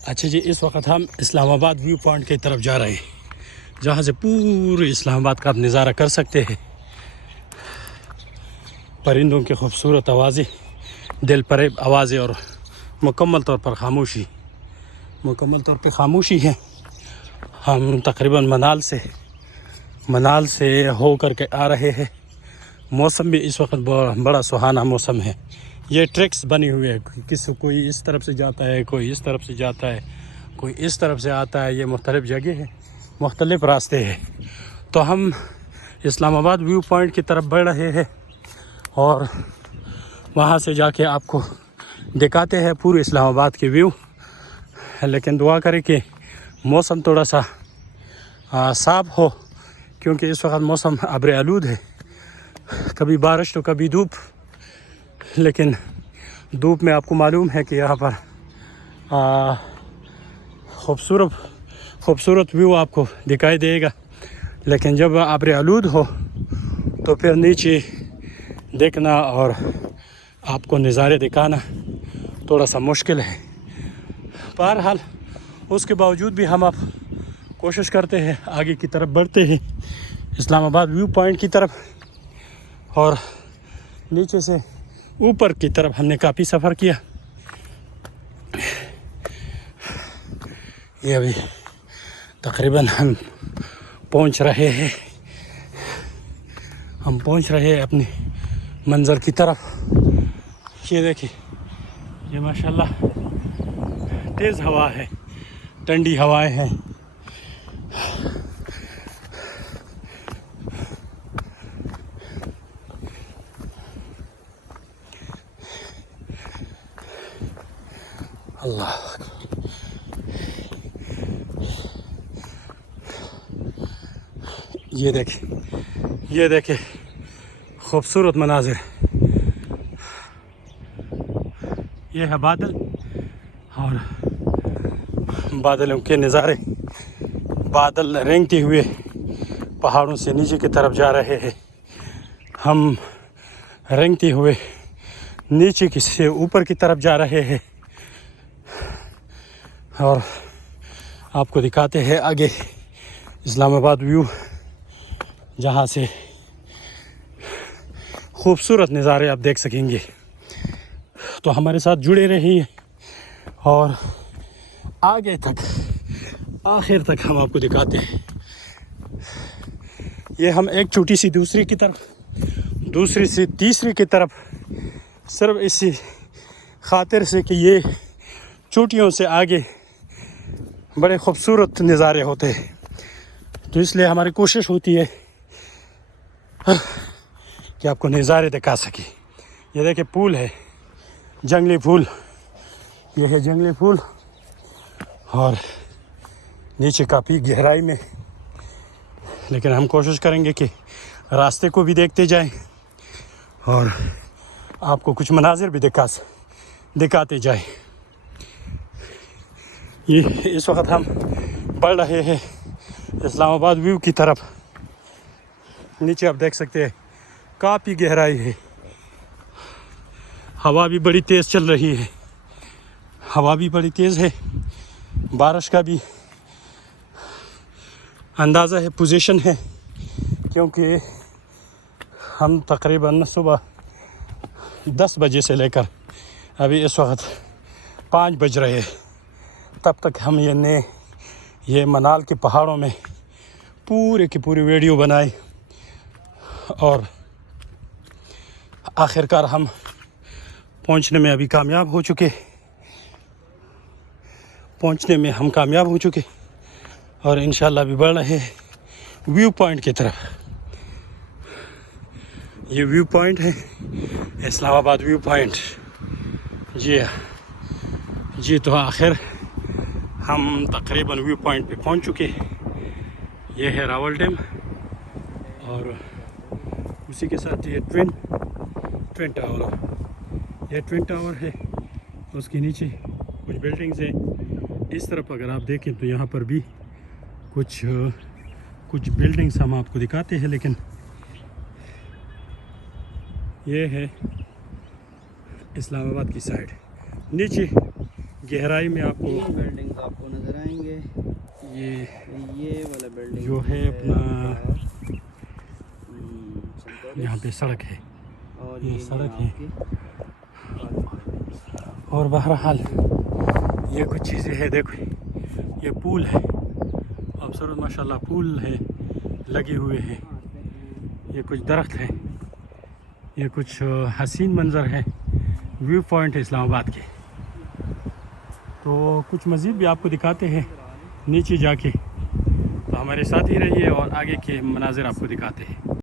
अच्छा जी, इस वक्त हम इस्लामाबाद व्यू पॉइंट की तरफ जा रहे हैं, जहाँ से पूरे इस्लामाबाद का आप नज़ारा कर सकते हैं। परिंदों की खूबसूरत आवाज़ें, दिल फरेब आवाज़ें और मुकम्मल तौर पर खामोशी है। हम तकरीबन मनाल से हो कर के आ रहे हैं। मौसम भी इस वक्त बड़ा सुहाना मौसम है। ये ट्रैक्स बनी हुई है, कोई इस तरफ से जाता है, कोई इस तरफ से जाता है, कोई इस तरफ से आता है। ये मुख्तलिफ़ जगह है, मुख्तलिफ़ रास्ते हैं। तो हम इस्लामाबाद व्यू पॉइंट की तरफ बढ़ रहे हैं और वहाँ से जाके आपको दिखाते हैं पूरे इस्लामाबाद के व्यू। लेकिन दुआ करें कि मौसम थोड़ा सा साफ हो, क्योंकि इस वक्त मौसम अब्र आलूद है, कभी बारिश तो कभी धूप। लेकिन धूप में आपको मालूम है कि यहाँ पर खूबसूरत व्यू आपको दिखाई देगा, लेकिन जब अब्र आलूद हो तो फिर नीचे देखना और आपको नज़ारे दिखाना थोड़ा सा मुश्किल है। बहरहाल उसके बावजूद भी हम अब कोशिश करते हैं, आगे की तरफ बढ़ते हैं इस्लामाबाद व्यू पॉइंट की तरफ। और नीचे से ऊपर की तरफ हमने काफ़ी सफ़र किया। ये अभी तकरीबन हम पहुंच रहे हैं अपनी मंज़र की तरफ। ये देखिए, ये माशाल्लाह तेज़ हवा है, ठंडी हवाएं हैं। अल्लाह, ये देखे खूबसूरत मनाजिर। ये है बादल और बादलों के नज़ारे। बादल रेंगते हुए पहाड़ों से नीचे की तरफ जा रहे हैं। हम रेंगते हुए नीचे की से ऊपर की तरफ जा रहे हैं और आपको दिखाते हैं आगे इस्लामाबाद व्यू, जहाँ से खूबसूरत नज़ारे आप देख सकेंगे। तो हमारे साथ जुड़े रहिए और आगे तक, आखिर तक हम आपको दिखाते हैं। ये हम एक चोटी से दूसरी की तरफ, दूसरी से तीसरी की तरफ, सिर्फ इसी खातिर से कि ये चोटियों से आगे बड़े खूबसूरत नज़ारे होते हैं, तो इसलिए हमारी कोशिश होती है कि आपको नज़ारे दिखा सके। ये देखिए फूल है, जंगली फूल, ये है जंगली फूल और नीचे काफ़ी गहराई में। लेकिन हम कोशिश करेंगे कि रास्ते को भी देखते जाएं और आपको कुछ मनाजिर भी दिखाते जाएं। ये इस वक्त हम बढ़ रहे हैं इस्लामाबाद व्यू की तरफ। नीचे आप देख सकते हैं काफ़ी गहराई है, हवा भी बड़ी तेज़ चल रही है, हवा भी बड़ी तेज़ है, बारिश का भी अंदाज़ा है, पोजीशन है, क्योंकि हम तकरीबन सुबह 10 बजे से लेकर अभी इस वक्त 5 बज रहे हैं। तब तक हम ये मनाल के पहाड़ों में पूरे की पूरी वीडियो बनाई और आखिरकार हम पहुंचने में कामयाब हो चुके और इंशाल्लाह भी बढ़ रहे हैं व्यू पॉइंट की तरफ। ये व्यू पॉइंट है इस्लामाबाद व्यू पॉइंट। जी तो आखिर हम तकरीबन व्यू पॉइंट पे पहुंच चुके हैं। ये है रावल डैम और उसी के साथ ये ट्विन टावर है। उसके नीचे कुछ बिल्डिंग्स हैं। इस तरफ अगर आप देखें तो यहाँ पर भी कुछ बिल्डिंग्स हम आपको दिखाते हैं, लेकिन ये है इस्लामाबाद की साइड। नीचे गहराई में आपको 3 बिल्डिंग्स आपको नज़र आएंगे। ये वाला बिल्डिंग जो है अपना संतोलिस, यहाँ पे सड़क है, और ये सड़क है। आपकी और बहरहाल ये कुछ चीज़ें हैं। देखो ये पुल है, खूबसूरत माशाल्लाह पुल है लगे हुए हैं। ये कुछ दरख्त है, ये कुछ हसीन मंज़र है, व्यू पॉइंट है इस्लामाबाद के। तो कुछ मज़ीद भी आपको दिखाते हैं नीचे जाके, तो हमारे साथ ही रहिए और आगे के मनाज़िर आपको दिखाते हैं।